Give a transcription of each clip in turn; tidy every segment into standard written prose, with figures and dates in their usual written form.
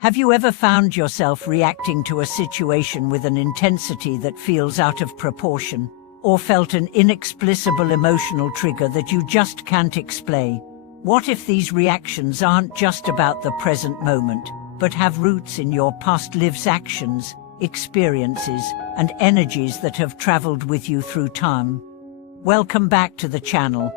Have you ever found yourself reacting to a situation with an intensity that feels out of proportion, or felt an inexplicable emotional trigger that you just can't explain? What if these reactions aren't just about the present moment, but have roots in your past lives' actions, experiences, and energies that have traveled with you through time? Welcome back to the channel.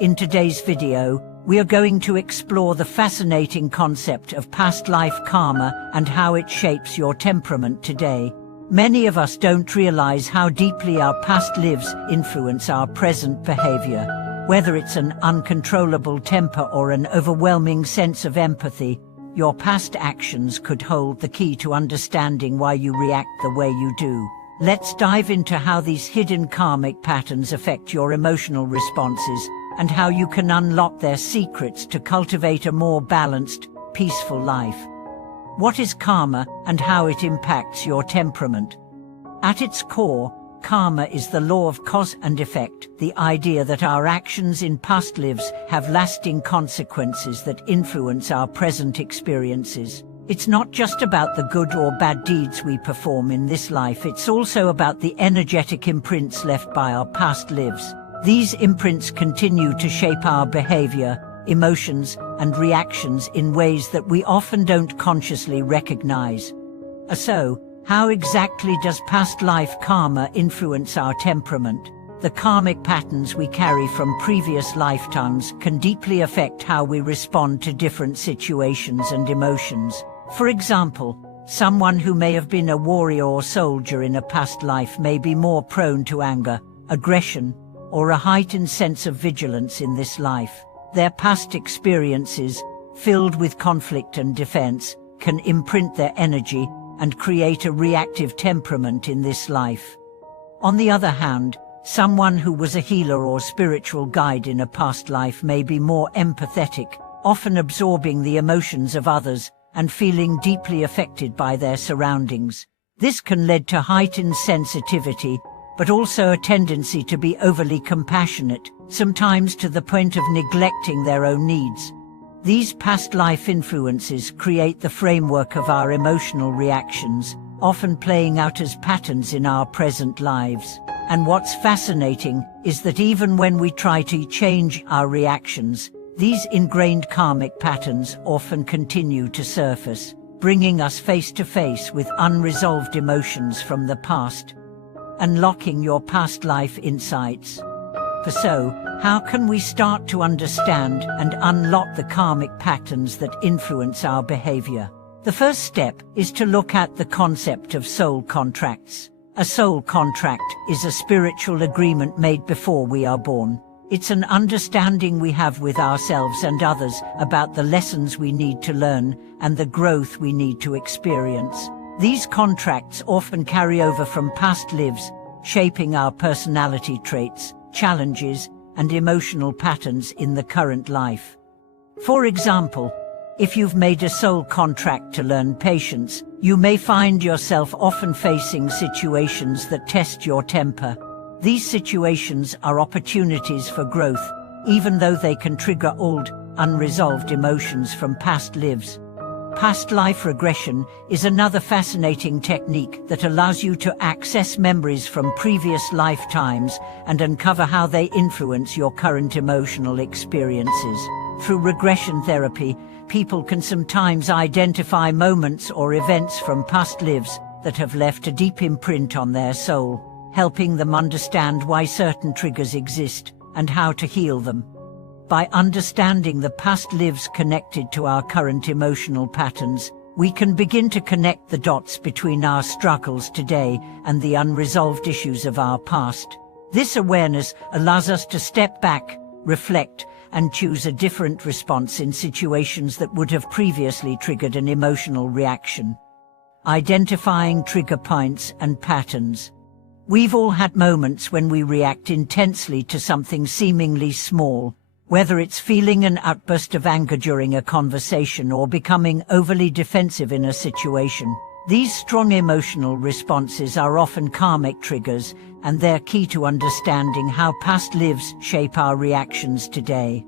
In today's video, we are going to explore the fascinating concept of past life karma and how it shapes your temperament today. Many of us don't realize how deeply our past lives influence our present behavior. Whether it's an uncontrollable temper or an overwhelming sense of empathy, your past actions could hold the key to understanding why you react the way you do. Let's dive into how these hidden karmic patterns affect your emotional responses, and how you can unlock their secrets to cultivate a more balanced, peaceful life. What is karma and how it impacts your temperament? At its core, karma is the law of cause and effect, the idea that our actions in past lives have lasting consequences that influence our present experiences. It's not just about the good or bad deeds we perform in this life, it's also about the energetic imprints left by our past lives. These imprints continue to shape our behavior, emotions, and reactions in ways that we often don't consciously recognize. So, how exactly does past life karma influence our temperament? The karmic patterns we carry from previous lifetimes can deeply affect how we respond to different situations and emotions. For example, someone who may have been a warrior or soldier in a past life may be more prone to anger, aggression, or a heightened sense of vigilance in this life. Their past experiences, filled with conflict and defense, can imprint their energy and create a reactive temperament in this life. On the other hand, someone who was a healer or spiritual guide in a past life may be more empathetic, often absorbing the emotions of others and feeling deeply affected by their surroundings. This can lead to heightened sensitivity, but also a tendency to be overly compassionate, sometimes to the point of neglecting their own needs. These past life influences create the framework of our emotional reactions, often playing out as patterns in our present lives. And what's fascinating is that even when we try to change our reactions, these ingrained karmic patterns often continue to surface, bringing us face to face with unresolved emotions from the past. Unlocking your past life insights. So, how can we start to understand and unlock the karmic patterns that influence our behavior? The first step is to look at the concept of soul contracts. A soul contract is a spiritual agreement made before we are born. It's an understanding we have with ourselves and others about the lessons we need to learn and the growth we need to experience. These contracts often carry over from past lives, shaping our personality traits, challenges, and emotional patterns in the current life. For example, if you've made a soul contract to learn patience, you may find yourself often facing situations that test your temper. These situations are opportunities for growth, even though they can trigger old, unresolved emotions from past lives. Past life regression is another fascinating technique that allows you to access memories from previous lifetimes and uncover how they influence your current emotional experiences. Through regression therapy, people can sometimes identify moments or events from past lives that have left a deep imprint on their soul, helping them understand why certain triggers exist and how to heal them. By understanding the past lives connected to our current emotional patterns, we can begin to connect the dots between our struggles today and the unresolved issues of our past. This awareness allows us to step back, reflect, and choose a different response in situations that would have previously triggered an emotional reaction. Identifying trigger points and patterns. We've all had moments when we react intensely to something seemingly small, whether it's feeling an outburst of anger during a conversation or becoming overly defensive in a situation. These strong emotional responses are often karmic triggers, and they're key to understanding how past lives shape our reactions today.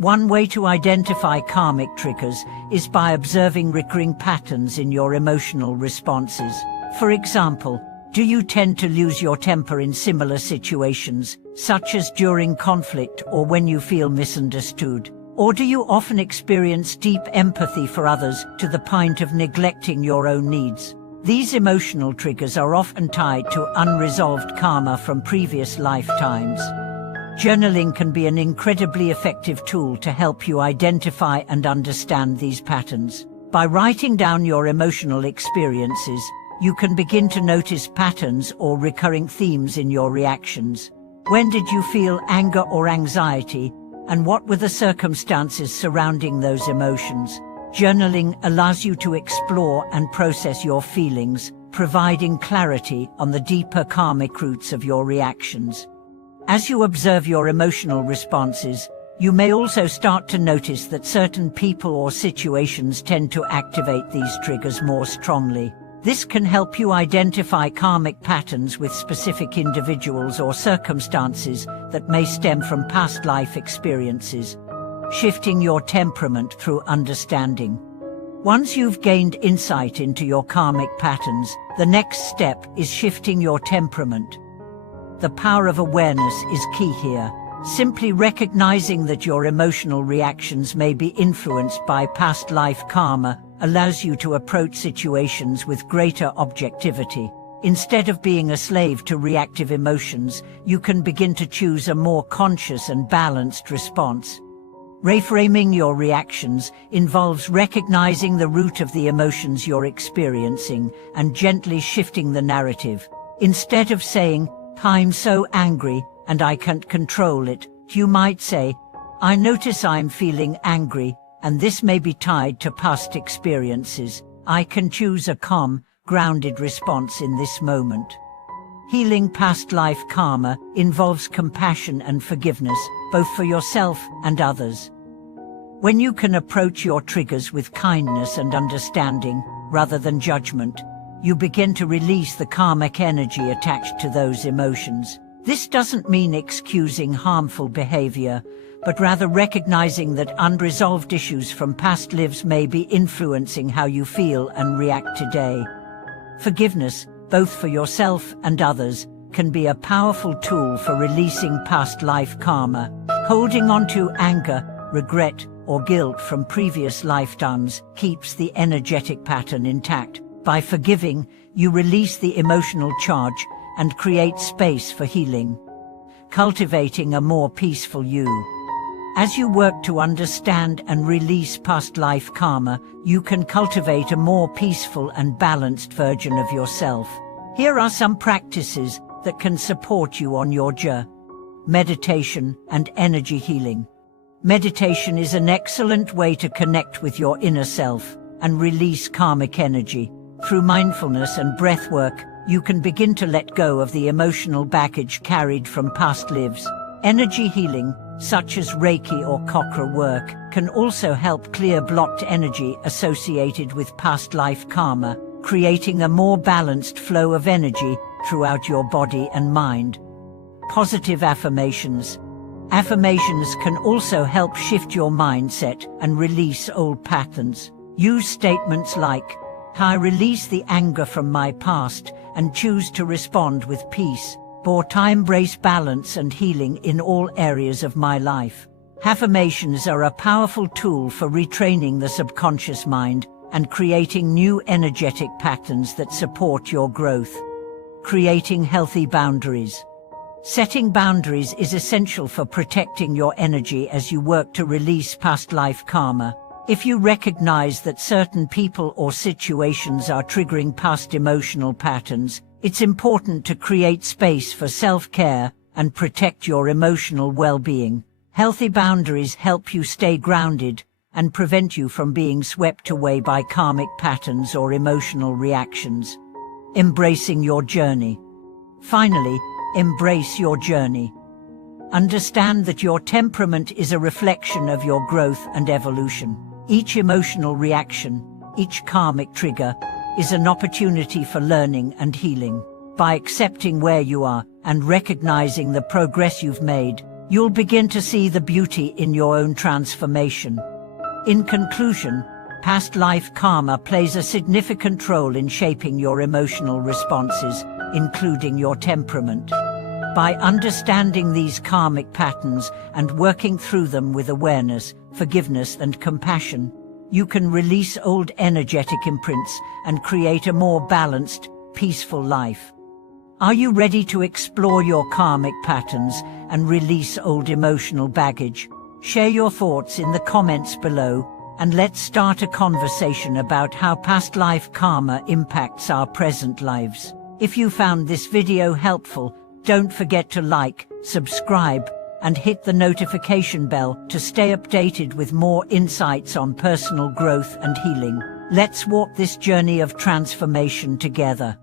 One way to identify karmic triggers is by observing recurring patterns in your emotional responses. For example, do you tend to lose your temper in similar situations, such as during conflict or when you feel misunderstood? Or do you often experience deep empathy for others to the point of neglecting your own needs? These emotional triggers are often tied to unresolved karma from previous lifetimes. Journaling can be an incredibly effective tool to help you identify and understand these patterns. By writing down your emotional experiences, you can begin to notice patterns or recurring themes in your reactions. When did you feel anger or anxiety, and what were the circumstances surrounding those emotions? Journaling allows you to explore and process your feelings, providing clarity on the deeper karmic roots of your reactions. As you observe your emotional responses, you may also start to notice that certain people or situations tend to activate these triggers more strongly. This can help you identify karmic patterns with specific individuals or circumstances that may stem from past life experiences. Shifting your temperament through understanding. Once you've gained insight into your karmic patterns, the next step is shifting your temperament. The power of awareness is key here. Simply recognizing that your emotional reactions may be influenced by past life karma allows you to approach situations with greater objectivity. Instead of being a slave to reactive emotions, you can begin to choose a more conscious and balanced response. Reframing your reactions involves recognizing the root of the emotions you're experiencing and gently shifting the narrative. Instead of saying, "I'm so angry, and I can't control it," you might say, "I notice I'm feeling angry, and this may be tied to past experiences. I can choose a calm, grounded response in this moment." Healing past life karma involves compassion and forgiveness, both for yourself and others. When you can approach your triggers with kindness and understanding, rather than judgment, you begin to release the karmic energy attached to those emotions. This doesn't mean excusing harmful behavior, but rather recognizing that unresolved issues from past lives may be influencing how you feel and react today. Forgiveness, both for yourself and others, can be a powerful tool for releasing past life karma. Holding on to anger, regret, or guilt from previous lifetimes keeps the energetic pattern intact. By forgiving, you release the emotional charge and create space for healing, cultivating a more peaceful you. As you work to understand and release past life karma, you can cultivate a more peaceful and balanced version of yourself. Here are some practices that can support you on your journey. Meditation and energy healing. Meditation is an excellent way to connect with your inner self and release karmic energy. Through mindfulness and breath work, you can begin to let go of the emotional baggage carried from past lives. Energy healing, such as Reiki or chakra work, can also help clear blocked energy associated with past life karma, creating a more balanced flow of energy throughout your body and mind. Positive affirmations. Affirmations can also help shift your mindset and release old patterns. Use statements like, "I release the anger from my past and choose to respond with peace," or "I embrace balance and healing in all areas of my life." Affirmations are a powerful tool for retraining the subconscious mind and creating new energetic patterns that support your growth. Creating healthy boundaries. Setting boundaries is essential for protecting your energy as you work to release past life karma. If you recognize that certain people or situations are triggering past emotional patterns, it's important to create space for self-care and protect your emotional well-being. Healthy boundaries help you stay grounded and prevent you from being swept away by karmic patterns or emotional reactions. Embracing your journey. Finally, embrace your journey. Understand that your temperament is a reflection of your growth and evolution. Each emotional reaction, each karmic trigger, is an opportunity for learning and healing. By accepting where you are and recognizing the progress you've made, You'll begin to see the beauty in your own transformation. In conclusion, past life karma plays a significant role in shaping your emotional responses, including your temperament. By understanding these karmic patterns and working through them with awareness, forgiveness, and compassion, you can release old energetic imprints and create a more balanced, peaceful life. Are you ready to explore your karmic patterns and release old emotional baggage? Share your thoughts in the comments below, and let's start a conversation about how past life karma impacts our present lives. If you found this video helpful, don't forget to like, subscribe, and hit the notification bell to stay updated with more insights on personal growth and healing. Let's walk this journey of transformation together.